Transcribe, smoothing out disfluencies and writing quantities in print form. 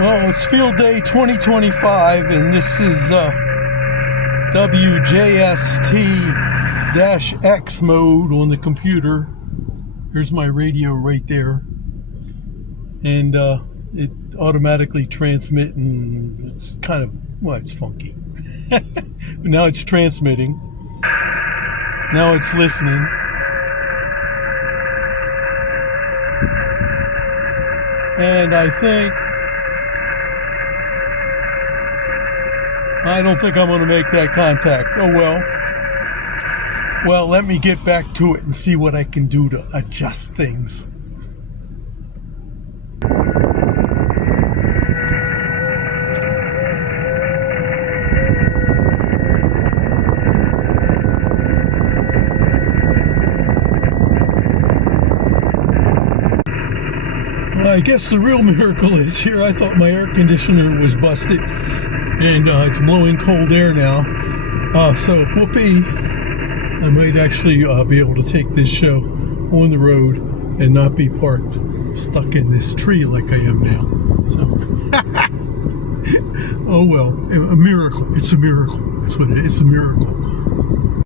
Well, it's field day 2025, and this is WJST-X mode on the computer. Here's my radio right there. And it automatically transmits, and it's kind of, well, it's funky. But now it's transmitting. Now it's listening. And I don't think I'm going to make that contact. Oh well. Well, let me get back to it and see what I can do to adjust things. I guess the real miracle is here. I thought my air conditioner was busted, and it's blowing cold air now. So whoopee! I might actually be able to take this show on the road and not be parked stuck in this tree like I am now. So, oh well, a miracle. It's a miracle. That's what it is. It's a miracle.